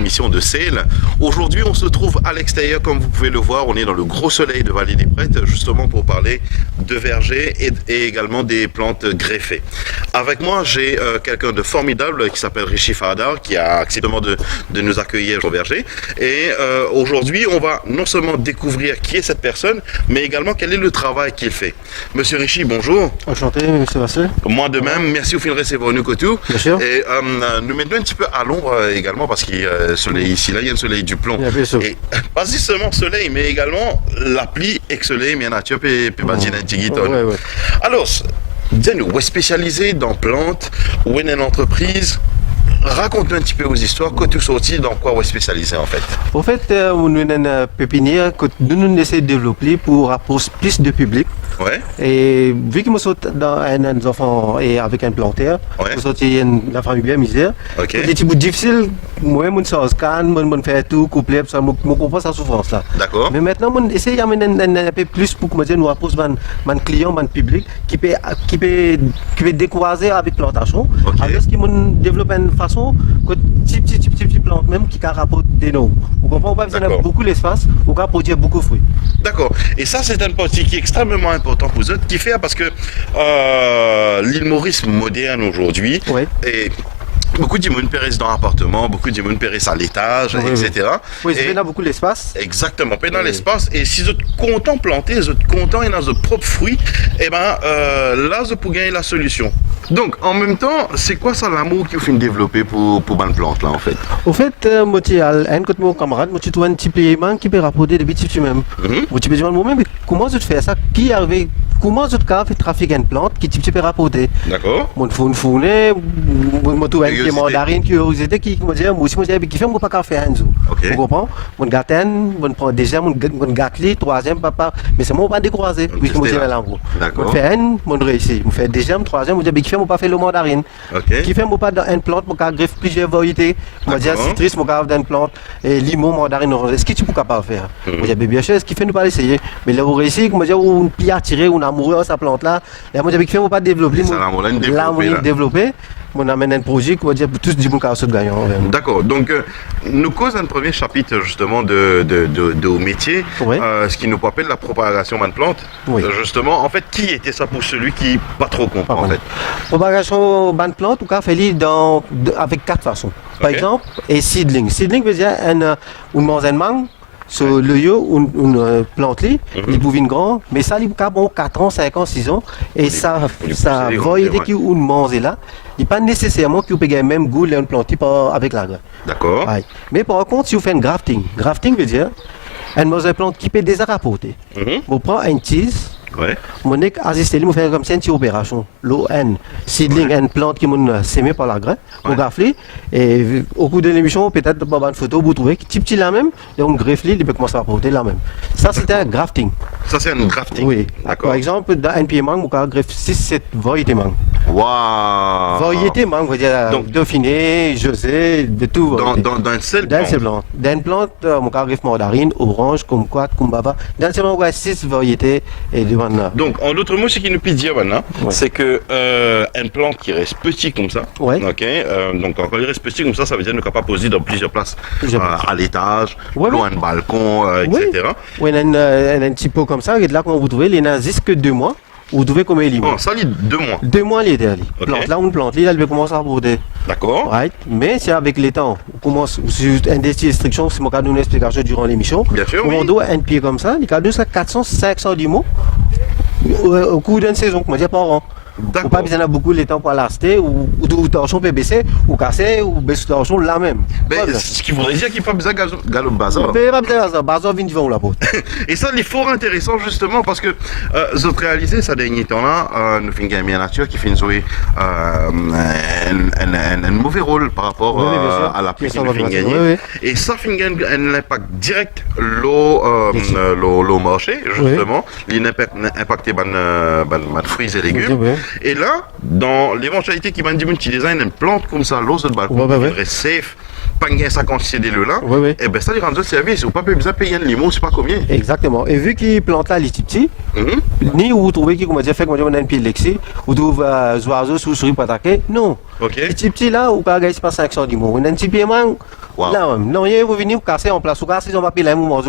émission de Sale. Aujourd'hui, on se trouve à l'extérieur, comme vous pouvez le voir. On est dans le gros soleil de Vallée des Prêtres, justement pour parler de vergers et également des plantes greffées. Avec moi, j'ai quelqu'un de formidable qui s'appelle Richie Fardar, qui a accepté de nous accueillir au verger. Et aujourd'hui, on va non seulement découvrir qui est cette personne, mais également quel est le travail qu'il fait. Monsieur Richie, bonjour. Enchanté, monsieur Vassel. Moi de même, merci au fin de recevoir nous tout. Bien sûr. Et nous mettons un petit peu à l'ombre également parce qu'il y a le soleil ici, là il y a le soleil du plomb. Et pas seulement le soleil, mais également la pluie et le soleil, mais nature peut pas dire un Alors, dis-nous, vous êtes spécialisé dans plantes, ou une entreprise. Raconte-nous un petit peu vos histoires, quand tu sortis, dans quoi vous êtes spécialisé en fait? En fait, nous avons une pépinière que nous essayons de développer pour plus de public. Ouais. Et vu que nous sommes dans un enfant et avec un planteur, nous sommes la famille bien misère. Okay. C'est des petits bouts difficiles, moi, je suis je fais tout, couplé, je comprends sa souffrance là. D'accord. Mais maintenant, on essaie d'amener un peu plus pour que nous rapprochions mon client, mon public, qui peut décourager avec plantation. Okay. Alors qu'ils développent une façon que petit plante même qui rapporte des noms. Vous comprenez pas, besoin de beaucoup d'espace, vous pouvez produire beaucoup de fruits. D'accord. Et ça, c'est une partie qui est extrêmement importante pour vous, qui fait parce que l'île Maurice moderne aujourd'hui, et beaucoup de monde périssent dans l'appartement, beaucoup de monde périssent à l'étage, etc. Oui, c'est dans beaucoup d'espace. Exactement, pas dans l'espace. Et si vous êtes content de planter, vous êtes content et dans votre propre fruit, et ben là, vous pouvez gagner la solution. Donc, en même temps, c'est quoi ça l'amour que vous faites développer pour une plante là en fait? Au fait, moi, j'ai un de mon camarade, moi, tu trouves un petit paiement qui peut rapporter des petits même. Moi, tu peux dire moi-même, mais comment je fais ça? Qui arrive? Comment je fais trafic une plante qui peut rapporter? D'accord. Mon fourné, mon tout un mandarine curiosité qui me dit, moi aussi, qui fait mon pas café un jour. Vous comprenez? Mon gâteau, mon prend déjà mon gâteau, troisième papa, mais c'est moi pas décroiser, puisque moi j'ai l'amour. D'accord. Mon fait un, mon réussi, mon fait deuxième, troisième, mon dit, qui fait mon pas fait le mandarine. Qui fait mon pas dans une plante, mon greffe plusieurs variétés. Moi j'ai citrus, mon greffe dans une plante, et limon, mandarine, est-ce que tu peux capable faire? Moi j'ai bien chose, qui fait nous pas essayer, mais là, vous réussi, moi j'ai un pied attiré, on a amoureux à sa plante là, et moi j'ai qui fait mon pas développer, l'amour développer. On amène un projet qui va dire tous du bon cas de gagnant. D'accord, donc nous cause un premier chapitre justement de métier, ce qui nous rappelle la propagation de plantes. Justement, en fait, qui était ça pour celui qui pas trop comprend en fait? Propagation de plantes, en tout cas, fait avec 4 façons. Par exemple, et seedling. Seedling veut dire une mangue. Sur le lieu où une plante il bouge grand, mais ça il a bon 4 ans, 5 ans, 6 ans, et ça variété qui on mange là, il n'est pas nécessairement qu'il ait le même goût d'une plante avec la graine. D'accord. Mais par contre, si vous faites un grafting veut dire une plante qui peut déjà rapporter. Vous prenez une tige. Mon assisté, il fait comme ça une petite opération. L'ON, seedling, une plante qui m'a sémé par la graine, on graffe et au cours de l'émission, peut-être dans une photo, vous trouvez petit la même, et on greffe il peut commencer à porter la même. Ça, c'était un grafting. Ça, c'est un grafting. Oui. Par exemple, dans un pied mangue, on greffe 6-7 variétés mangue. Waouh! Variétés mangue, on va dire Dauphiné, José, de tout. Dans une seule plante. Dans une plante, on greffe mandarine, orange, kumquat, kumbaba. Dans une seule plante, on a 6 variétés et de donc, en d'autres mots, ce qu'il nous peut dire maintenant, c'est que une plante qui reste petite comme ça, donc quand il reste petit comme ça veut dire qu'on est capable de poser dans plusieurs places, à l'étage, loin un balcon, etc. Oui, il y a un petit pot comme ça, et là, quand vous trouvez, il n'y a jusque 2 mois. Vous trouvez combien il est? Ça, il 2 mois. 2 mois, il est derrière. Là, on plante, elle va commencer à broder. D'accord. Mais c'est avec les temps. On commence, c'est une des restrictions, c'est mon cas d'une explication durant l'émission. Bien sûr. On doit un pied comme ça, il y a 400, 500 limos au cours d'une saison, comme je dis par an. Ou pas besoin de beaucoup de temps pour l'acheter, ou torchon peut baisser, ou casser, ou baisser torchon là même. Ce qui voudrait dire qu'il n'y a pas besoin de galop bazar. Il n'y a pas besoin de bazar, vient devant la porte. Et ça, il est fort intéressant justement parce que j'ai réalisé ces derniers temps-là, nous faisons bien nature qui fait jouer un mauvais rôle par rapport à la pluie qui nous fait gagner. Et ça fait un impact direct l'eau marché, justement. Il impact les fruits et légumes. Et là, dans l'éventualité qui m'a dit petit design une plante comme ça, l'eau de balcon, qui reste safe, pas gagner sa quantité de l'eau là, et bien ça, il rend le service, vous pas besoin de payer un limon, c'est pas combien. Exactement. Et vu qu'il plante là, les petits, ni vous trouvez qu'il, comment dire, fait, comment dire, on a un pied de l'excès, vous trouvez oiseaux, souris, pas attaquer, non. Ok. Petit là, ou pas, c'est pas 500 du monde. Un petit pied, man. Wow. Là, non, vous venez vous casser en place. Ou casser, on va payer la même chose,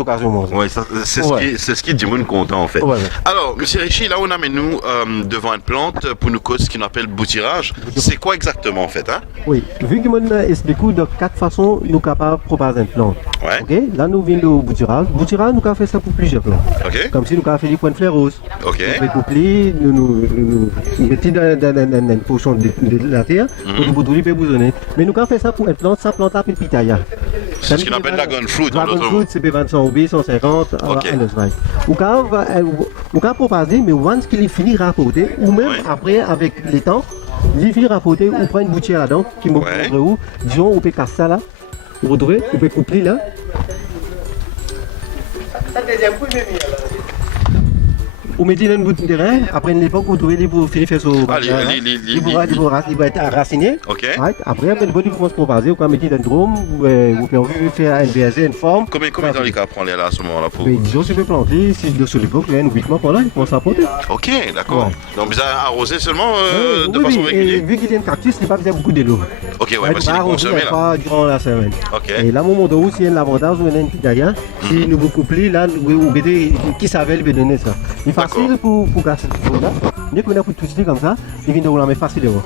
Ouais, c'est ce qui dit monde content en fait. Ouais. Alors, monsieur Richie, là on amène nous devant une plante pour nous causer ce qu'on appelle boutirage. C'est quoi exactement en fait, hein? Oui, vu que je explique de 4 façons, nous sommes capables de proposer une plante. Ouais. Ok, là nous venons au boutirage. Boutirage, nous avons fait ça pour plusieurs plantes. Ok. Comme si nous avons fait des points de fleurs roses. Ok. Nous avons couplé, nous mettons dans une portion de la terre pour nous boutonner et bousonner. Mais nous avons fait ça pour une plante, ça plante à Pitaya. C'est ce qu'on appelle la dragon fruit. Dragon fruit, c'est P20 OB, 150, Ok. Ou quand proposer, mais once qu'il finit rapporter, ou même Ouais. après, avec les temps, il finit rapporter, ou prend une boutière là-dedans, qui me Ouais. montre où, disons, on peut casser ça là, vous retrouvez, on peut coupler là. Vous mettez dans une boutique de terrain, après une époque, vous trouvez pour finir faire son. Il va être raciné. Ok. Right. Après, une bonne fois pour proposer, vous mettez dans une drôme, vous pouvez faire un BSC, une forme. Combien de temps il va prendre là à ce moment-là pour... Mais disons, si vous planter, si de sur l'époque, il y a 8 mois pour là, il commence à porter. Ok, d'accord. Ouais. Donc vous avez arrosé seulement de Oui, façon et régulière? vu qu'il y a un cactus, il n'y a pas besoin beaucoup de l'eau. Ok, ouais, parce qu'il est consommé là. Pas durant la semaine. Ok. Et là, au moment où il y a l'avantage, vous avez une petite derrière. Si nous vous couplez, là, vous mettez qui savait lui donner ça. Il est facile pour casser ce là. Dès qu'on a pour tout de comme ça, il vient de vous la mettre facile. Ouais.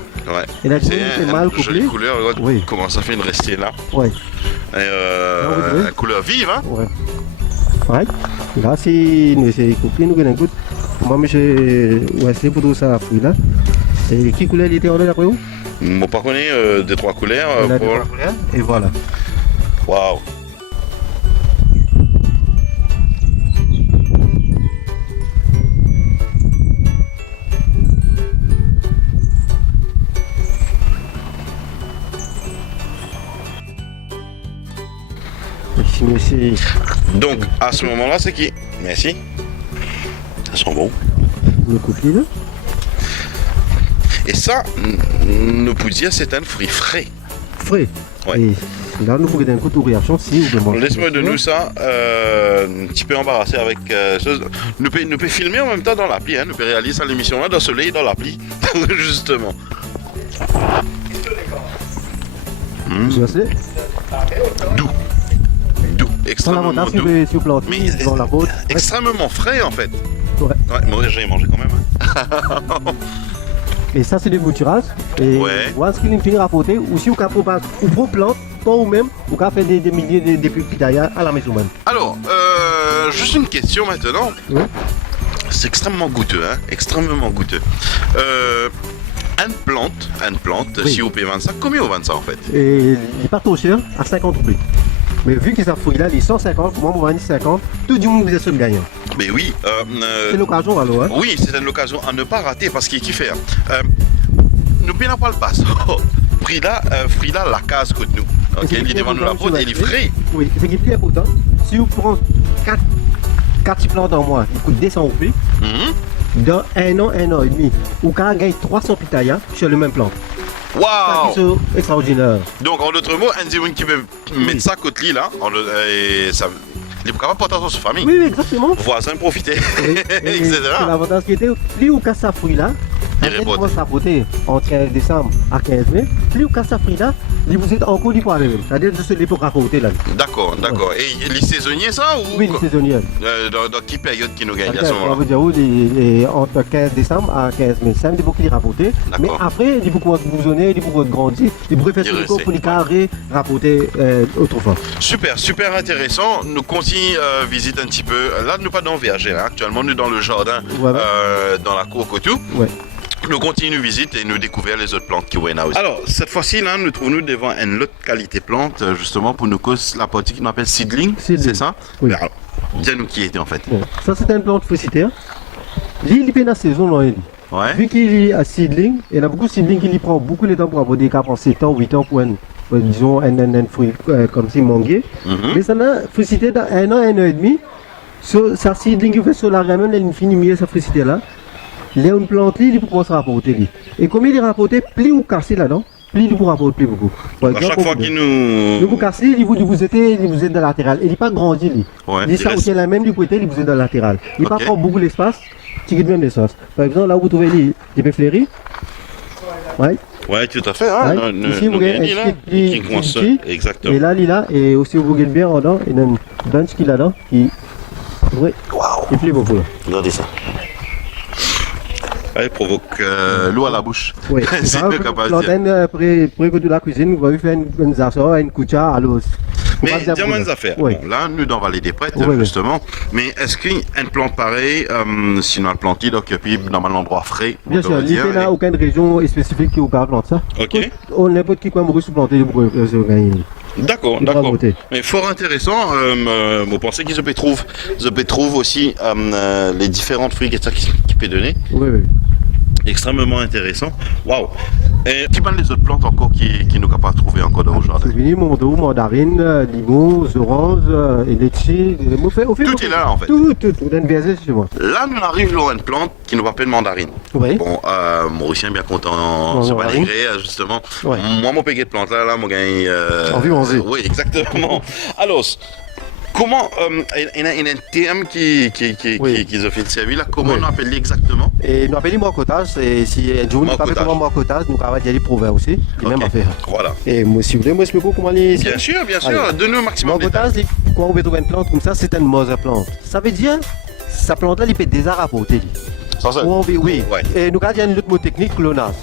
Et là, C'est mal une couplé. jolie couleur, regarde Oui. comment ça fait une restée là. Oui. Et, une couleur vive, hein? Ouais. Right. Là, si nous essayons de couper, nous avons un coup. Moi, je vais essayer pour tout ça, fruit là. Et qui couleur il était en d'après vous? Moi, pas connais des trois couleurs. On a des trois couleurs. Et voilà. Waouh! Ici, monsieur. Donc, à ce moment-là, c'est qui? Merci. Ça sent bon. Le couple là. Et ça, nous pouvons dire c'est un fruit frais. Frais. Ouais. Et là, nous pouvons un coup de réaction si vous demandez. Laisse-moi de nous ça, un petit peu embarrassé avec... nous pouvons filmer en même temps dans l'appli, hein, nous pouvons réaliser l'émission là dans le soleil dans l'appli, justement. Je sais. Doux, Sans extrêmement l'avantage, doux. si vous plantez Mais dans la côte. extrêmement frais en fait. Ouais. Ouais, moi j'ai mangé quand même. Hein. Et ça, c'est des bouturages. Et Ouais. voilà ce qu'il finit à porter. Ou si vous pouvez proposer, ou vos plantes, toi ou même, vous pouvez faire des milliers de pépinières derrière à la maison même. Alors, juste une question maintenant. Oui. C'est extrêmement goûteux, hein, extrêmement goûteux. Une plante, Oui. si vous payez 25, combien vous vendez ça en fait? Et il part trop cher, à 50 roupies. Mais vu qu'ils ont fruit là, les 150, moi, je vends 50, tout du monde vous est seul gagnant. Mais oui, C'est l'occasion alors. Hein? oui, c'est une occasion à ne pas rater parce qu'il kiffe. Nous payons pas le passe. Prix là, la case côté nous. Ok, il est devant nous la porte et il est frais. Oui, c'est qui est plus important. Si vous prenez 4 petits plantes en mois, il coûte 200 roupies. Mhm. Dans un an et demi, vous pouvez gagner 300 pitaya sur le même plan. Waouh! C'est extraordinaire. Donc en d'autres mots, un Diwan qui veut mettre ça côté là, et ça, il est capable de porter dans sa famille. Oui, exactement. Voisins profiter, Oui. etc. C'est l'avantage qui était, plus vous cassez ce fruit là, Il quand répond. commence à porter entre 15 décembre à 15 mai, plus vous cassez ce fruit là, vous êtes encore libre à même. C'est-à-dire que c'est l'époque à côté là. D'accord. Et les saisonniers ça ou Oui, les saisonniers. dans quelle période qui nous gagne à ce On moment-là? veut dire où entre 15 décembre à 15 mai, c'est un dépôt qui est rapporté. Mais D'accord. après, il faut qu'on bousonner, il faut qu'on grandisse, il faut faire Il ce restait. pour les carrés rapporter autrefois. Super intéressant. Nous continuons visite un petit peu. Là, nous pas dans le verger. Hein. Actuellement, nous dans le jardin, Ouais. dans la cour Cotou. Ouais. Nous continuons visite et nous découvrir les autres plantes qui sont là aussi. Alors, cette fois-ci, là, nous trouvons devant une autre qualité plante, justement, pour nous causer la partie qu'on appelle seedling. Seedling. C'est ça? Oui. Mais alors, dis-nous qui était en fait. Bon. Ça, c'est une plante fructifère. Il est dans la saison, là, Ouais. vu qu'il est à seedling, il y a beaucoup de seedling qui lui prend beaucoup de temps pour avoir des cas en 7 ans, 8 ans pour disons, un fruit comme si manguier. Mhm. Mais ça n'a fructifère dans un an et demi. Ça seedling qui fait sur la même, il finit mieux sa fructifère là. Il y a une plante, il peut commencer à rapporter. Et comme il est rapporté, plus vous cassez là-dedans, plus il vous rapporte plus beaucoup. Par À chaque exemple, fois qu'il nous... vous cassez, vous êtes dans le latéral. Il n'est pas grandi. Ouais, Il est ça il reste- aussi la même du côté, vous êtes dans le latéral. Il Ok. ne prend pas beaucoup d'espace, il quitte même l'espace. Par exemple, là où vous trouvez les fleuris, ouais. Oui, tout à fait. Hein? Ici, vous voyez un qui coince. Exactement. Et là, et aussi vous voyez bien en dedans, il y a une bunch qui est là-dedans, qui... Oui, il plaît beaucoup. Regardez ça. Il provoque l'eau à la bouche. Oui, c'est une capacité. Près de la cuisine, vous pouvez faire une zasso, une kucha à l'os. Mais dis-moi une affaire. Oui. Bon, là, nous dans Vallée des Prêtres, oui, justement. Mais est-ce qu'une plante pareille, sinon une plante, donc puis dans un endroit frais? Bien sûr, il n'y a aucune région spécifique qui vous parle de ça. Ok. On n'importe qui peut mourir sous planter pour gagner. D'accord, d'accord. Mais fort intéressant. Vous pensez qu'ils se trouvent aussi les différentes fruits qui peut donner? Oui, oui. Extrêmement intéressant. Waouh! Et qui parle des autres plantes encore qui nous capables de trouver encore dans le jardin? Mondeau, mandarine, limon, orange, et litchi. Tout est là en fait. Tout est chez moi. Là, nous arrivons à une plante qui nous rappelle mandarine. Oui. Bon, Mauricien bien content se malgré justement. Ouais. Moi, mon paquet de plantes là, mon gars. Envie manger. Oui, exactement. Alors. Comment, il y a un terme qui ont fait de service là, comment on appelle exactement? Et nous appelons morcotage, et si nous ne pas comment morcotage, nous avons des provinces aussi, les mêmes affaires. Voilà. Et moi, si vous voulez, moi je explique comment les... Bien sûr, donne-nous au maximum de morcotage, quand on veut trouver une plante comme ça, c'est une mauvaise plante. Ça veut dire, sa plante là, il peut déjà rapporter. Ça, oui. Ouais. Et nous avons une autre mot technique, clonage.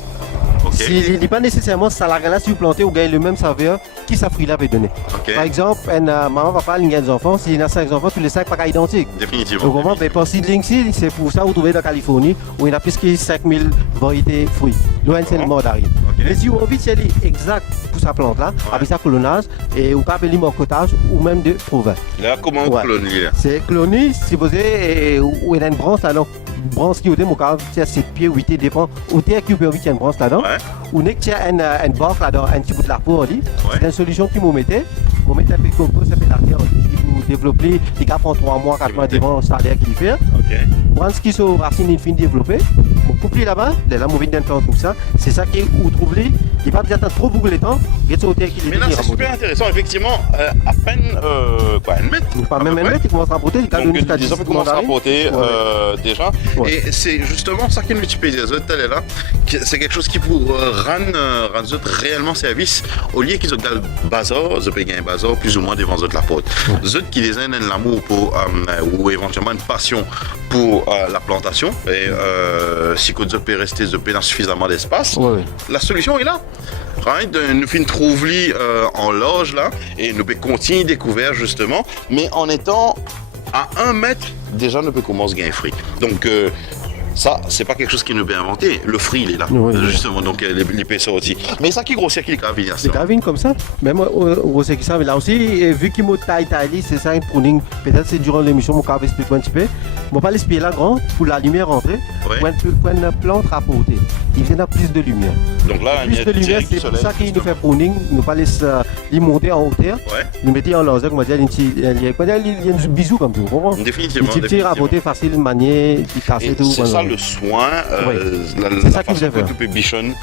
S'il n'est pas nécessairement salarial, si vous plantez, vous gagnez le même saveur qui sa fruit là peut donner. Par exemple, une maman va pas aligner des enfants, s'il y a 5 enfants, tous les 5 pas identiques. Définitivement. Vous comprenez? Pour seedling, c'est pour ça que vous trouvez dans la Californie où il y a plus de 5000 variétés de fruits. Loin c'est le mandarine. Mais si vous avez envie de aller exact pour sa plante là, avec sa clonage, et vous pouvez appeler morcotage ou même de province. Là, comment on clone là? C'est cloné, si vous avez où il y a une branche là-dedans. Branche qui est mon cas, c'est 7 pieds, 8 pieds, dépend. Où tu as une branche là-dedans. Ou n'est qu'il y a une barre là-dedans, un petit bout de la peau, c'est une solution qui vous mettez. Vous mettez un peu de coco, ça fait l'arrière, vous développez, les gars font 3 mois, 4 mois devant, ça a l'air qu'il fait. Prendre ce qui sont racines, une fin développée. Vous coupez là-bas, là, vous mettez un plante comme ça. C'est ça que vous trouvez. Il n'y a pas besoin de trop beaucoup de temps. Mais là, c'est super intéressant, effectivement, à peine, un mètre. Pas même un mètre, il commence à rapporter. Donc, disons qu'il commence à rapporter déjà. Et c'est justement ça qui nous dit des autres là. C'est quelque chose qui pour rendre réellement service au lieu qu'ils ont le bazar, ils payent un bazar plus ou moins devant eux la porte. Les autres qui les ont l'amour pour ou éventuellement une passion pour la plantation et si vous peut rester dans suffisamment d'espace, la solution est là. Nous finissons trouver en loge là et nous pouvons continuer découvrir justement, mais en étant à 1 mètre, déjà nous pouvons commencer à gagner fruit. Donc ça, c'est pas quelque chose qui nous peut inventer. Le fruit, il est là, justement, donc l'épaisseur aussi. Mais ça qui grossit, qui est carabine. C'est carabine comme ça. Même au grossit qui ça, mais là aussi, vu qu'il m'a taillé, c'est ça, une pruning. Peut-être c'est durant l'émission, mon cas va expliquer un petit peu. Je vais pas l'expliquer là grand, pour la lumière rentrer, pour une plante rapporter. Il vient plus de lumière. Donc là, plus de lumière, c'est pour ça qu'il nous fait pruning. Nous pas laisser monter en hauteur. Nous mettons en laser, comme on dit, il y a un bisou comme ça. Définitivement. Un petit rapporter facile, manier, casser tout. C'est ça le soin, la façon que tu peux bichonner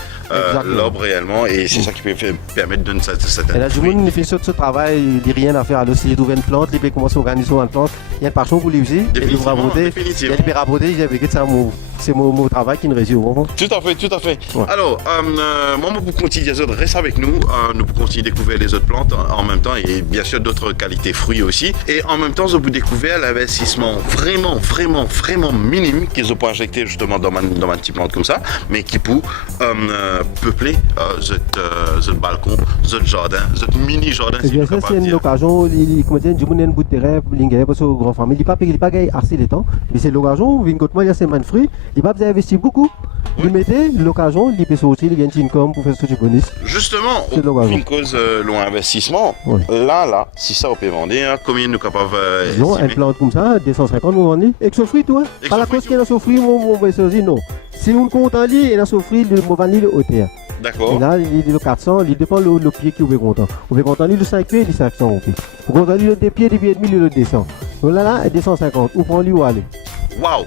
l'arbre réellement, et c'est ça qui peut permettre de donner cette et là, du monde, il fait ce travail, il n'y a rien à faire. Alors, s'il trouve une plante, il peut commencer à organiser une plante. Il y a une passion pour lui aussi. Il peut rapporter. Il peut rapporter, c'est mon travail qui nous réussit. Tout à fait. Alors, moi, pour continuer reste avec nous. Nous pouvons continuer à découvrir les autres plantes en même temps, et bien sûr d'autres qualités fruits aussi. Et en même temps, vous pouvez découvrir l'investissement vraiment minime qu'ils ont pas injecté justement dans ma petite plante comme ça, mais qui peut peupler ce balcon, ce jardin, ce mini jardin. C'est bien ça, c'est une occasion, comme dire, du monde a un bout de terrain, l'ingénieur pour sa grande famille, il pas gagné assez de temps, mais c'est l'occasion, une côte il y a semaine fruits, il va investir beaucoup. Vous mettez l'occasion, il peut sortir, il gagne une income pour faire ce bonus. Justement, une cause long investissement, là, si ça on peut vendre, combien nous capables non, une plante comme ça, 250 vous vendez, avec ce fruit, toi, pas la cause qui est dans ce fruit, on va essayer, non. Si on compte en lit, et dans ce fruit, on va vendre le hauteur. D'accord. Et là, il est le 400, il dépend le pied qui vous est content. Vous pouvez content le 5 pieds, il est 500 pieds. Vous content des pieds et demi, il est 200. Donc là, 250. Où prend lui où aller? Waouh!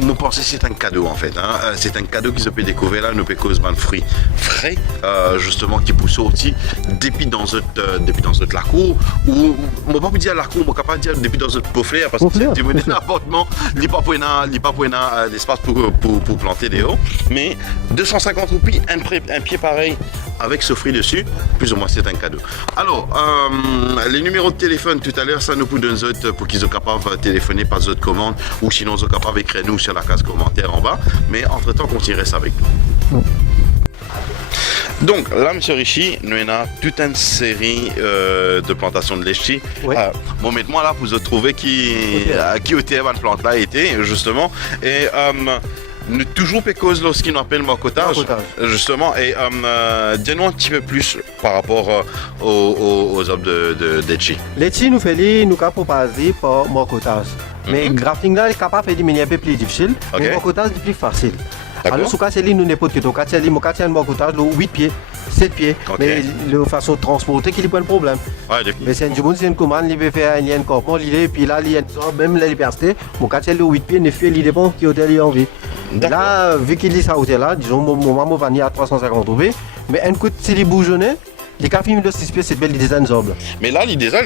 je pense que c'est un cadeau en fait. Hein. C'est un cadeau qu'ils ont pu découvrir là, nous peut causer de fruits frais, justement, qui poussent aussi depuis dans notre la cour, ou on ne va pas dire la cour, on ne va pas dire depuis dans notre pouflère, parce que c'est un appartement, il n'y a pas d'espace pour planter des hauts, mais 250 roupies, un pied pareil avec ce fruit dessus, plus ou moins c'est un cadeau. Alors, les numéros de téléphone tout à l'heure, ça nous donne autres pour qu'ils soient capables de téléphoner par d'autres commandes, ou sinon ils sont capables d'écrire nous sur la case commentaire en bas, mais entre temps qu'on reste avec nous. Donc là, M. Richie, nous avons toute une série de plantations de litchi. Oui. Moi là, vous trouver qui était une plante là était justement et nous toujours cause lorsqu'il nous appelle marcotage, justement, et dis-nous un petit peu plus par rapport aux arbres de litchi. Litchi nous fait nous proposer pour marcotage. Mais grafting là, est capable de faire de manière un peu plus difficile, mais marcotage est plus facile. Alors, ce cas, c'est nous n'importe quel cas, c'est un marcotage de 8 pieds, 7 pieds, mais de façon de transporter qu'il pas de problème. Mais c'est une commande, il veut faire un corps, et puis là, il y a même la liberté, mon cas, c'est le 8 pieds, 9 pieds, il dépend qui hôtel a envie. Là, vu qu'il est ça hôtel là, disons, mon maman va venir à 350 €, mais un coup, s'il est bougeonné, les cafés de 6 pieds, c'est belle des ensembles. Mais là, il déjà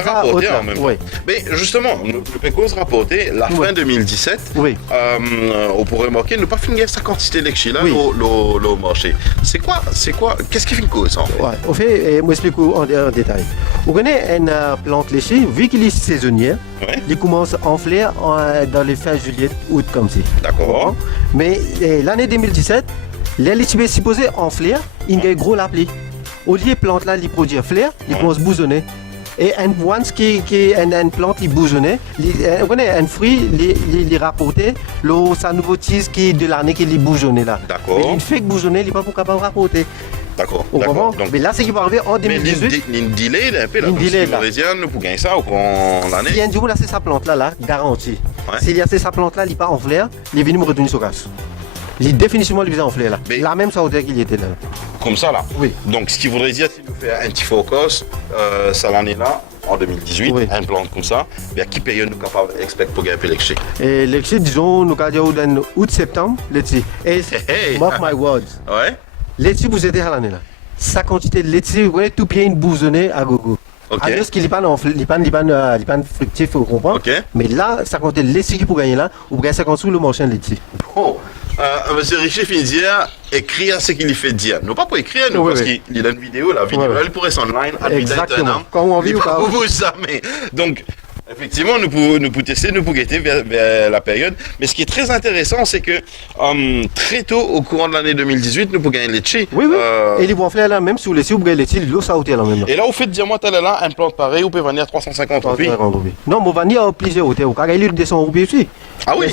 rapporté en même temps. Mais justement, nous pouvons rapporter la fin 2017. Oui. On pourrait remarquer, nous pas finir sa quantité d'électricité là au marché. C'est quoi qu'est-ce qui fait une cause en fait? Au fait, moi explique en détail. Vous connaissez une plante léchée, vu qu'il est saisonnier, il commence à enfler dans les fins juillet, août comme ça. D'accord. Mais l'année 2017, les léchés supposés enfler, il y a gros l'appli. Au lieu de plante là, il produit fleurs, il commence à bousonner. Et once une plante il bousonne, un fruit il rapporté, sa nouveau tige qui de l'année qui est bousonné là. D'accord. Mais il fait que bousonner, il n'est pas capable de rapporter. D'accord. Donc, mais là, c'est qui va arriver en 2018. Mais il delay un peu là. Nous pour gagner ça au cours de l'année. Si un jour là, c'est sa plante là, garantie. S'il y a sa plante là, il n'est pas en fleur, il est venu me retourner sur casse. Il est définitivement le visage en fleur là. Mais la même sorte qu'il était là. Comme ça là. Oui. Donc ce qui voudrait dire, si nous fait un petit focus, ça l'année là, en 2018, un plan comme ça, mais à qui période nous capables d'expecter pour gagner l'élection? Et l'élection, disons, nous avons dit en août-septembre, l'été. Et mark my words. Ouais. L'été, vous êtes à l'année là. Sa quantité de l'été, vous voyez, tout bien une bousonnée à gogo. Alors qu'il n'est pas fructif, vous comprenez? Mais là, ça compte l'été qui pour gagner là, ou pour gagner 50 sous le marché de l'été. Oh. Monsieur Richie finit dire écrire ce qu'il fait dire. Non pas pour écrire, nous, parce qu'il a une vidéo, la vidéo, elle pourrait s'en online. Exactement. Quand on vit ou pas. Donc, effectivement, nous pouvons tester, nous pouvons guetter vers la période. Mais ce qui est très intéressant, c'est que très tôt, au courant de l'année 2018, nous pouvons gagner les chi. Oui. Et les bons fleurs là, même si vous laissez, vous gagnez les chi, l'eau ça là même. Et là, vous faites dire moi, t'as là, un plante pareil, vous pouvez venir 350 roupies. Non, vous venir à plusieurs hôtels. Vous gagnez 200 roupies aussi. Ah oui.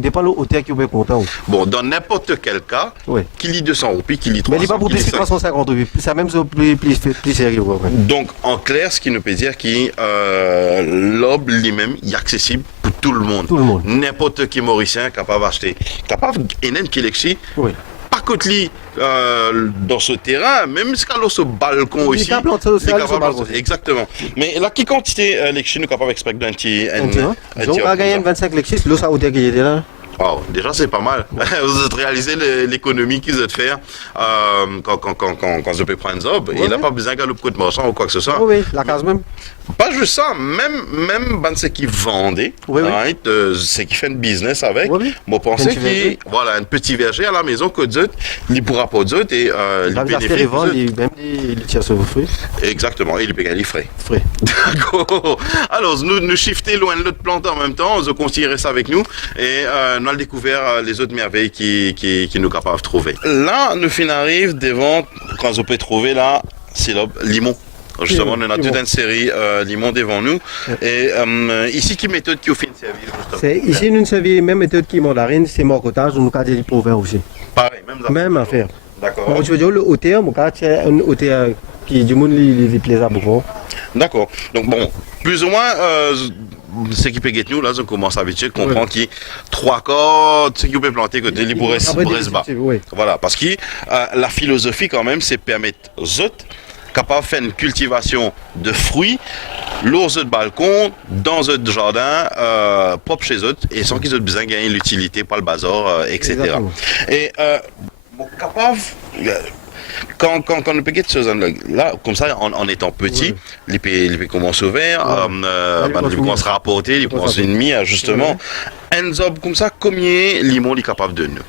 Dépend de l'hôtel qui vous est content. Bon, dans n'importe quel cas, qu'il y 200 roupies, qu'il y 300. Mais il n'est pas pour plus 350 roupies. Ça même plus sérieux. Donc, en clair, ce qui nous peut dire que l'aube lui-même est accessible pour tout le monde. Tout le monde. N'importe qui mauricien capable d'acheter. Capable d'énorme qui l'électrit. Oui. Pas que dans ce terrain, même si ce balcon aussi. Exactement. Mais là, qui quantité l'électricité nous capable d'expecter un petit. Donc, on a gagné 25 électricités, l'eau ça hôtel qui était là. Wow, déjà c'est pas mal. Vous avez réalisé l'économie qu'ils ont de faire quand je peux prendre un job. Il n'a pas besoin d'un coup de marchand ou quoi que ce soit. Oui, la case même. Pas juste ça, même ceux qui vendent, ceux qui font un business avec, moi pense qu'il voilà un petit verger à la maison que d'autres, il pourra pas d'autres et il bénéficie. Même il tire sur vos fruits. Exactement, et il peut gagner les frais. D'accord. Alors nous shifter loin de l'autre plante en même temps, on considérer ça avec nous et nous avons découvert les autres merveilles qui nous capables de trouver. Là, nous arrivons devant, quand on peut trouver là, c'est le limon. Justement, on a toute une série limon devant nous. Et ici, quelle méthode qui au fin de servir c'est ici, nous servir même méthode qui mandarine, c'est marcotage, nous avons des provinces aussi. Pareil, même affaire. D'accord. Je veux dire, le hauteur, mon cas, c'est un hauteur qui du monde les plaisir beaucoup. D'accord. Donc bon, plus ou moins, ce qui peut nous, là, on commence à habituer, comprendre qu'il y a 3 quarts, ce qui peut planter côté il pourrait se battre. Voilà, parce que la philosophie quand même, c'est permettre aux autres capables de faire une cultivation de fruits l'ours de balcon, dans notre jardin, propre chez eux, et sans qu'ils aient besoin de gagner l'utilité, pas le bazar, etc. Exactement. Et capable, quand on peut quelque chose là, comme ça, en étant petit, les pays commencent ouverts, ils commencent à rapporter, ils commencent ennemis, justement. Un job comme ça, combien limon est capable de nous?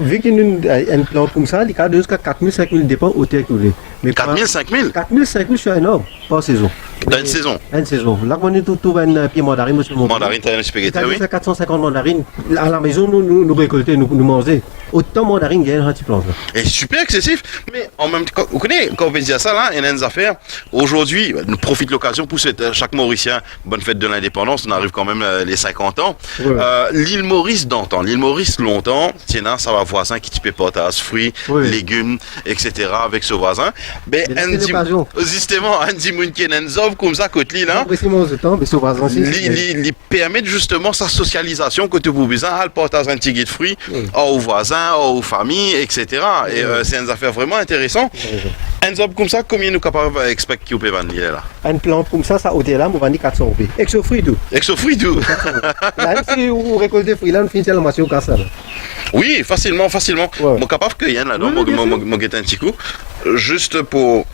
Vu qu'il y a une plante comme ça, il y a jusqu'à 4 000, 5 000 dépend au terre que vous voulez. 4 000, 5 000? 4 000, 5 000, c'est énorme par saison. Dans une saison? Une saison. Là, on est tout un pied mandarine, monsieur mon mandarine, tu as un spaghetti, oui? 450 mandarines. À la maison, nous récoltons, nous mangeons. Autant de mandarines, il y a un petit plante. Et super excessif. Mais en même temps, vous connaissez, quand on veut dire ça, là, il y a une affaire. Aujourd'hui, nous profite de l'occasion pour chaque Mauricien, bonne fête de l'indépendance, on arrive quand même les 50 ans. Ouais. L'île Maurice d'antan, l'île Maurice longtemps, tiens, ça va voisin qui type potasse, fruits, légumes, etc. avec ce voisin. Ben, justement, Andy Munkenenzov, comme ça, côté là, il permet justement sa socialisation que tu peux besoin, à le partage un petit de fruits, aux voisins, aux familles, etc. Et c'est une affaire vraiment intéressante. Un job comme ça, combien nous capables d'expecter qu'on peut vendre là? Une plante comme ça, au là, on vend 400 euros. Exo fruit tout. Exo fruit tout. Là, si vous récoltez fruits là, on finit la machine au casse là. Oui, facilement. Ouais. Mon capable que y en a là-dedans, mon guette un petit coup, juste pour.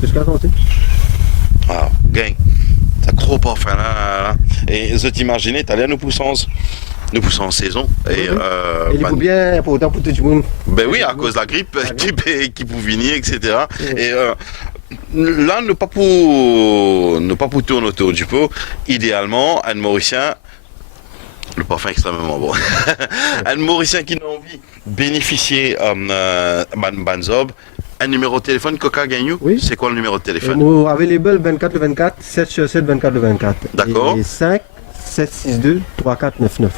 Jusqu'à tenter. Ah, gain. Ça croit pas, enfin là. Et je t'imagine, t'allais nous poussons en saison. Et il faut bien important pour tout le monde. Ben oui, à cause de la grippe qui peut venir, etc. Et là, nous pas pour tourner autour du pot. Idéalement, un Mauricien, le parfum extrêmement bon. Un Mauricien qui a envie de bénéficier Banzob, un numéro de téléphone Coca gagne. Oui. C'est quoi le numéro de téléphone? Nous available 24 le 24, 7 sur 7, 24 le 24. D'accord. Et 5 762 3499.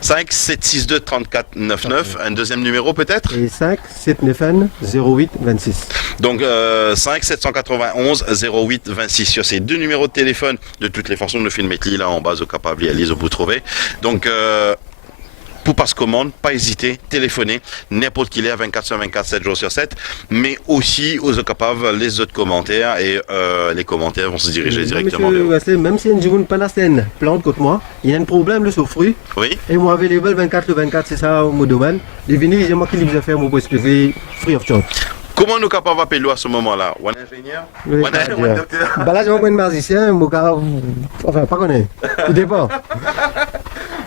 5 762 3499. Un deuxième numéro peut-être? Et 5 791 08 26. Donc 5 791 08 26 sur ces deux numéros de téléphone. De toutes les façons, nous filmons là en bas au capable et Elise vous trouver. Donc pour passe commande, pas hésiter, téléphoner, n'importe qui est à 24 sur 24, 7 jours sur 7, mais aussi aux capables les autres commentaires et les commentaires vont se diriger directement vers vous. Même si une pas la scène plante contre moi, il y a un problème le sur fruit. Oui. Et moi available 24 le 24, c'est ça mon domaine. Les vignes, c'est moi qui les ai fait mon spécifique free of charge. Comment nous capables d'appeler à ce moment-là? Un ingénieur? Un docteur? Bah là, je vais un magicien, enfin, pas connaître. Tout dépend.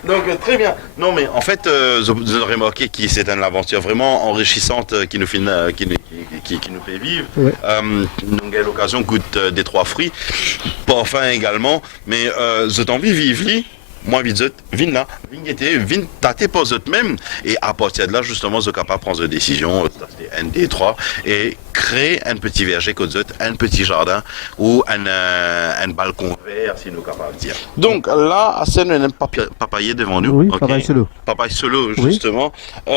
Donc très bien. Non mais en fait, vous avez remarqué que c'est une aventure vraiment enrichissante qui nous fait vivre. Oui. Nous avons l'occasion de goûter des trois fruits, pas fin également, mais j'ai envie de vivre. Moi, vite, vin là, vin tâter pas même, et à partir de là, justement, je capable de prendre des décisions, un des trois, et créer un petit verger, un petit jardin, ou un balcon vert, si nous capables de dire. Donc là, à scène, on a un papayer devant nous. Oui, okay. Papaye solo. Papaye solo, justement. Oui.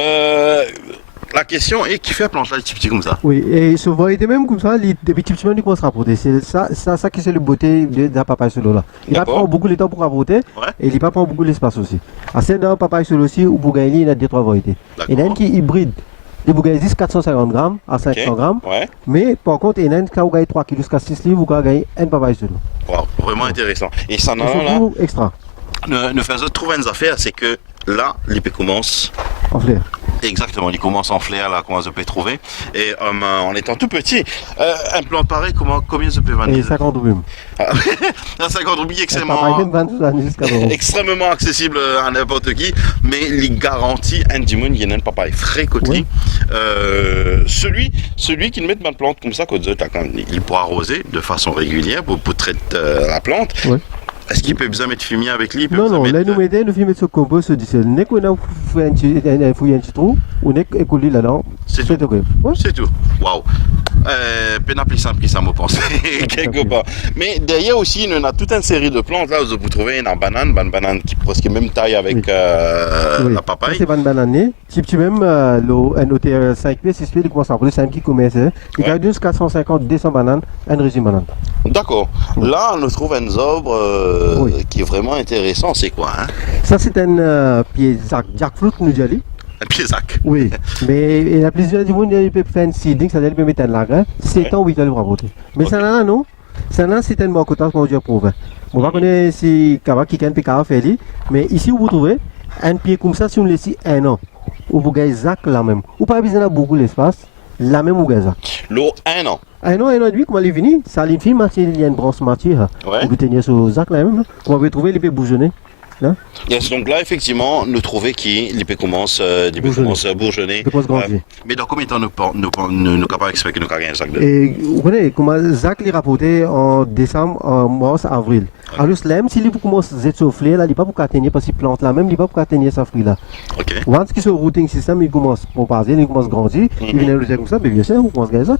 La question est qui fait plancher les petits comme ça? Oui, et ce variété même comme ça, les petits petits ils commencent à rapporter. C'est ça qui c'est le beauté de la papaye solo là. Il va prendre beaucoup de temps pour rapporter et il va prendre beaucoup d'espace aussi. À cette dans papaye solo aussi, où vous gagnez, il y a 2-3 variétés. Il y en a une qui est hybride. Il vous gagne 450 grammes à 500 grammes. Ouais. Mais par contre, il y en a une qui vous gagne 3 kg jusqu'à 6 livres, vous gagnez un papaye solo. Wow, vraiment intéressant. Et ça n'a là. Extra. Nous faisons trouver une affaire, c'est que là, l'IP commence. En flair. Exactement, il commence en flair, là, comment je peux trouver. Et en étant tout petit, un plan pareil, combien je peux vendre? 50 roubles. 50 roubles, extrêmement accessible à n'importe qui, mais il garantit un dimanche, il y a un papaye frais côté. Celui qui met une plante comme ça, il pourra arroser de façon régulière pour traiter la plante. Oui. Est-ce qu'il peut besoin mettre fumier avec lui? Non, là nous mettons le fumier de ce compost se dit n'est qu'on a fait un fouille un petit trou, on est écoulé là-dedans. C'est tout. C'est tout. Waouh. Peine plus simple que ça me pense quelque part. Mais derrière aussi, on a toute une série de plantes là où vous trouvez une banane qui presque même taille avec la papaye. C'est une banane, petit même un hôtel 5 pieds, 6 pieds, il commence à prendre 5 qui commence. Il y a 450, 200 bananes, un régime banane. D'accord. Là, on trouve un arbre qui est vraiment intéressant. C'est quoi Ça, c'est un pied jackfruit, nous disons. Un pied-sac. Oui, mais il y a plusieurs du monde qui peut faire un seeding, c'est-à-dire qu'il peut mettre un lac. 7 ans, 8 ans, il va rapporter. Mais ça, là, non. Ça là, c'est un marcotage qu'on dit pour vous. On va connaître si Kava qui peut faire, mais ici vous trouvez un pied comme ça si on laisse 1 an. Ou vous gagnez Zach là même. Ou pas besoin de beaucoup d'espace, là même vous gagnez Zach. L'eau 1 an. 1 an et demi, comment elle est venue, ça allait finir, il y a une branche matière. Vous tenez sur Zach là même, on va trouver les pieds bourgeonnés. Yes, donc là, effectivement, nous trouvons qui l'IP commence à bourgeonner. Mais dans combien de temps nous capables d'expliquer que nous avons un sac de... Et vous voyez, comment Zach l'a rapporté en décembre, en mars, avril. Alors, même s'il commence à souffler, là, il n'est pas pour atteindre, parce qu'il plante là, même, il n'est pas pour atteindre sa fruit là. Ok. Once qu'il se routing système, il commence à passer, il commence à grandir, il vient de dire comme ça, mais bien sûr, on commence à gagner ça.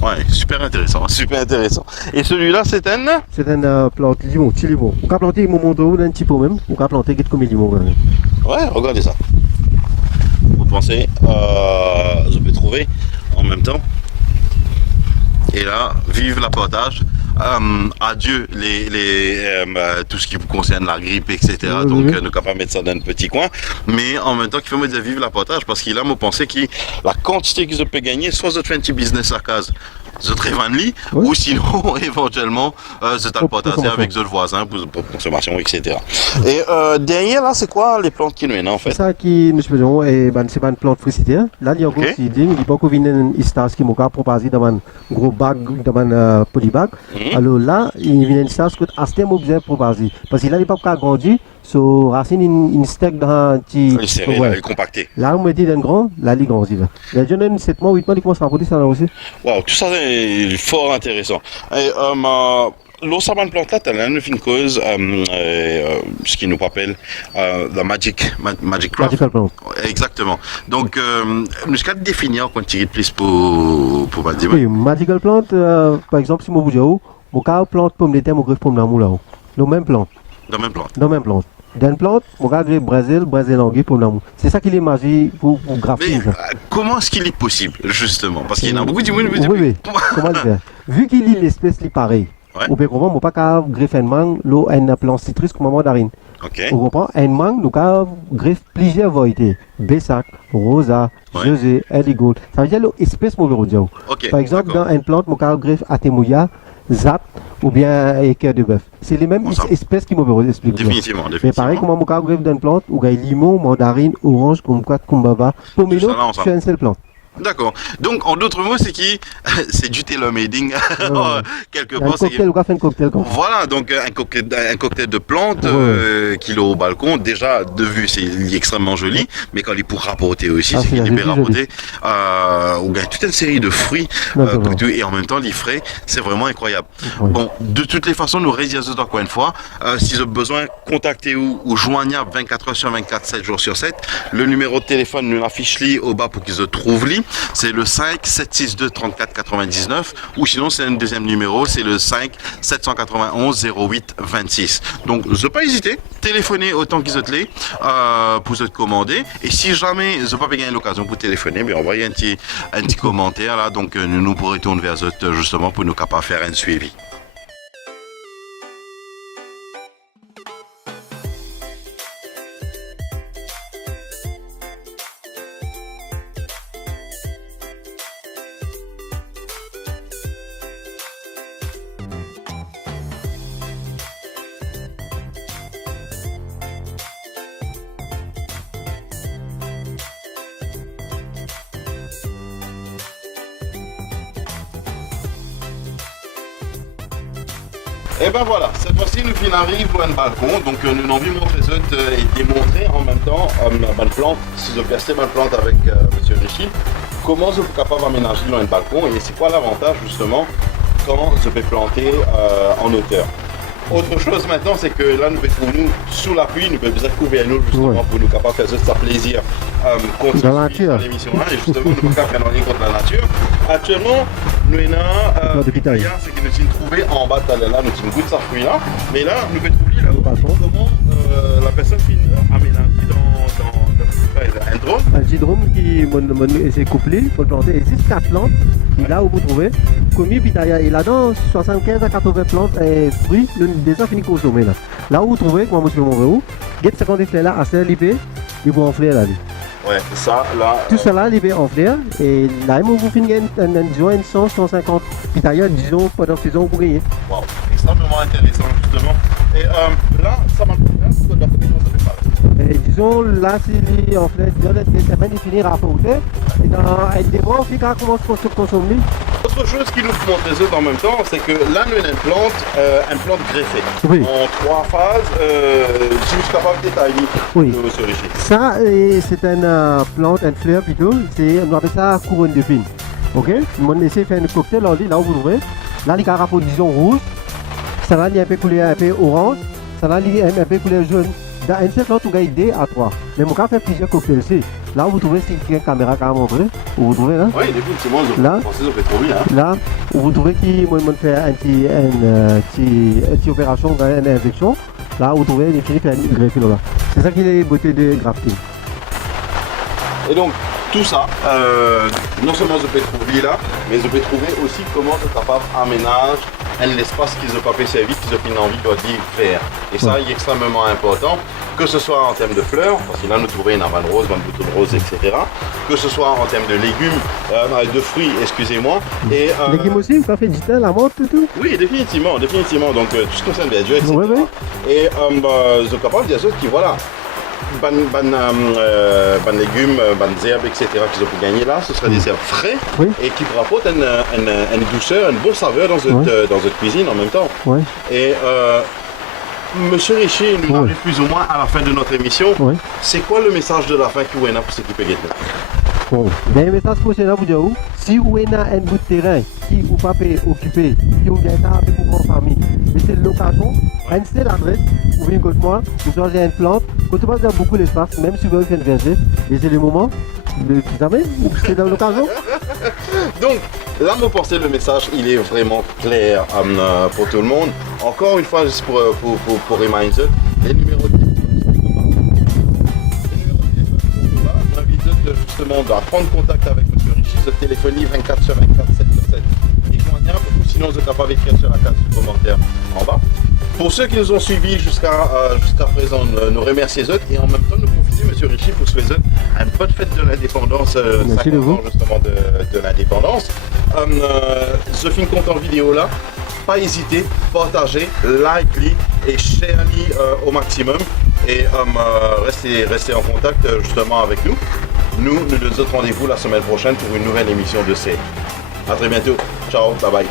Ouais, super intéressant, super intéressant. Et celui-là, c'est un... C'est un plante limon, petit limon. On peut planter mon montre un petit peu même, on peut planter comme limon. Ouais, regardez ça. Vous pensez, je peux trouver en même temps. Et là, vive la partage. Adieu tout ce qui vous concerne la grippe, etc. Donc, nous ne pouvons pas mettre ça dans un petit coin. Mais en même temps, il faut me dire vive la partage parce qu'il a me pensé que la quantité que je peux gagner, soit je fais un petit business à case, je travaille lui, ou sinon, éventuellement, je t'ai partagé avec d'autres voisins pour consommation, etc. Et derrière, là, c'est quoi les plantes qui nous viennent en fait? C'est ça qui nous faisons, c'est une plante fruitière. Là, il y a encore seeding, il n'y a pas encore une istas qui m'a proposé dans un gros bag, dans un polybag. Alors là, il vient une istas que assez objet proposé. Parce que là, il n'y a pas grandi, so racine une steak dans un petit. Il est compacté. Là, on me dit d'un grand, là, il grandit. Il y a déjà 7 mois, 8 mois, il commence à rapporter ça là aussi. Waouh, tout ça est fort intéressant. Et, l'eau savane plante là, elle a une cause, ce qui nous rappelle la magic craft. Magical plant. Exactement. Donc, nous allons définir quand tu plus pour dire. Oui, magical plant, par exemple, si je vous dis, mon cas plante pomme de terre, mon greffe pomme d'amour là. Le même plante. Dans même plante. Dans même plante. Dans une plante, on regarde le Brésil anglais pour l'amour. C'est ça qui est magique pour graffer. Mais comment est-ce qu'il est possible, justement? Parce qu'il y en a beaucoup de monde qui me disent comment le faire? Vu qu'il est l'espèce qui est pareil, on peut comprendre, on ne peut pas greffer un mangue, l'eau, un plante citrus comme mandarine. On comprend, un mangue, nous avons greffé plusieurs variétés. Bessac, Rosa, José, Eligold. Ça veut dire l'espèce mauvais dire. Par exemple, dans une plante, on avons greffé Atemoya, Zap ou bien équerre de bœuf. C'est les mêmes espèces qui m'ont expliqué. Définitivement. Mais pareil, comme on a greffé d'une plante, ou limon, mandarine, orange, kumquat, kumbaba, pomelo, sur une seule plante. D'accord. Donc, en d'autres mots, c'est du tailor-mading. Quelque part, voilà, donc un cocktail de plantes qu'il a au balcon. Déjà, de vue, il est extrêmement joli, mais quand il est pour rapporter aussi, c'est qu'il est bien rapporté. On gagne toute une série de fruits et en même temps, les frais, c'est vraiment incroyable. Bon, de toutes les façons, nous réalisons encore une fois. Si vous avez besoin, contactez ou joignable 24 heures sur 24, 7 jours sur 7. Le numéro de téléphone, nous l'affiche au bas pour qu'ils se trouvent. C'est le 5 762 34 99 ou sinon c'est un deuxième numéro, c'est le 5 791 08 26. Donc ne pas hésiter, téléphonez autant qu'ils êtes pour se commander et si jamais vous n'avez pas gagné l'occasion pour téléphoner, mais envoyez un petit commentaire là, donc nous pourrons tourner vers eux justement pour nous capables de faire un suivi. Et ben voilà, cette fois-ci nous finissons un balcon, donc nous avons vu montrer et démontrer en même temps ma plante, si je plaçais ma plante avec M. Richie, comment je suis capable d'aménager dans un balcon et c'est quoi l'avantage justement quand je peux planter en hauteur. Autre chose maintenant, c'est que là, nous pouvons nous, sous la pluie, nous pouvons couvrir nous justement pour nous capables de faire ça plaisir continuer l'émission là et justement nous pouvons faire rien contre la nature. Actuellement, nous avons c'est que nous avons trouvé en bas de là, nous avons goûté sa fruit là, mais là, nous pouvons trouver là comment la personne qui aménage dans un drone. Un petit drone qui est couplé pour le planter. Il existe 4 plantes, là où vous trouvez. Commis, puis il a dans 75 à 80 plantes et fruits, nous déjà fini de consommer là. Là où vous trouvez, comment vous pouvez montrer où, get 50 fleurs là, assez lipé, ils vont enfler là. Ouais, ça, là. Tout cela, il est en flair. Et là, vous finissez une 100, 150 pitaya, disons, pendant que vous gagner. Wow, extrêmement intéressant, justement. Et là, ça m'a disons, là, c'est en fait, c'est bien définir à porter. Et dans un démon, on fait comment se consommer. Autre chose qui nous montre les autres en même temps, c'est que là, nous avons une plante greffée. Oui. En 3 phases, je suis capable de détailler oui. le cerisier. Ça, c'est une plante, une fleur plutôt. On appelle ça couronne de pin. Ok? On essaie de faire un cocktail, on dit, là où vous trouvez. Là, il y a un rapport, disons, rouge. Ça là, il y a un peu couleur un peu orange. Ça là, il y a un peu couleur jaune. Dans une seule plante, on a idée à 3. Mais on peut faire plusieurs cocktails ici. Là où vous trouvez, c'est une caméra qui a montré. Vous trouvez là? Oui, définitivement, là, je fait trop bien. Hein? Là, vous trouvez qu'il fait une petite opération, une injection. Là, vous trouvez, il finit par une greffe là. C'est ça qui est la beauté de grafting. Et donc, tout ça, non seulement je peux trouver là, mais je peux trouver aussi comment je suis capable d'aménager un espace qu'ils n'ont pas pu servir, qu'ils ont envie de dire faire. Et ça, il est extrêmement important, que ce soit en termes de fleurs, parce que là nous trouvons une vanne rose, une bouton rose, etc. Que ce soit en termes de légumes, de fruits, excusez-moi. Et légumes aussi, vous avez fait du thym, la menthe, tout? Oui, définitivement, définitivement. Donc tout ce qui concerne les dieux, etc. Oui, oui. Et je suis capable de dire qui, voilà. Ban légumes, ban herbes, etc. qu'ils ont pu gagner là, ce sera des herbes frais et qui rapportent une douceur, une bonne saveur dans votre cuisine en même temps. Oui. Et Monsieur Richer nous arrive plus ou moins à la fin de notre émission. Oui. C'est quoi le message de la fin qui est là pour s'occuper de bon, il y a un message pour cela, vous dire, si vous avez un bout de terrain qui vous pas occupé, qui vous vient avec votre famille, et c'est l'occasion, une seule adresse, vous venez contre moi, vous changez une plante, quand vous avez beaucoup d'espace, même si vous avez une verger, et c'est le moment, jamais, c'est dans l'occasion. Donc, là, vous pensez le message, il est vraiment clair pour tout le monde. Encore une fois, juste pour reminder, les numéros de téléphone justement de prendre contact avec M. Richie, de téléphoner 24 sur 24, 7 sur 7, joignable, ou sinon vous êtes capable d'écrire sur la case du commentaire en bas. Pour ceux qui nous ont suivis jusqu'à présent, nous remercions eux et en même temps nous profitons, M. Richie, pour souhaiter une bonne fête de l'indépendance, 50 ans justement de l'indépendance. Ce film compte en vidéo là, pas hésiter, partagez, likez et share-les au maximum et restez en contact justement avec nous. Nous nous donnons rendez-vous la semaine prochaine pour une nouvelle émission de C. A très bientôt. Ciao, bye bye.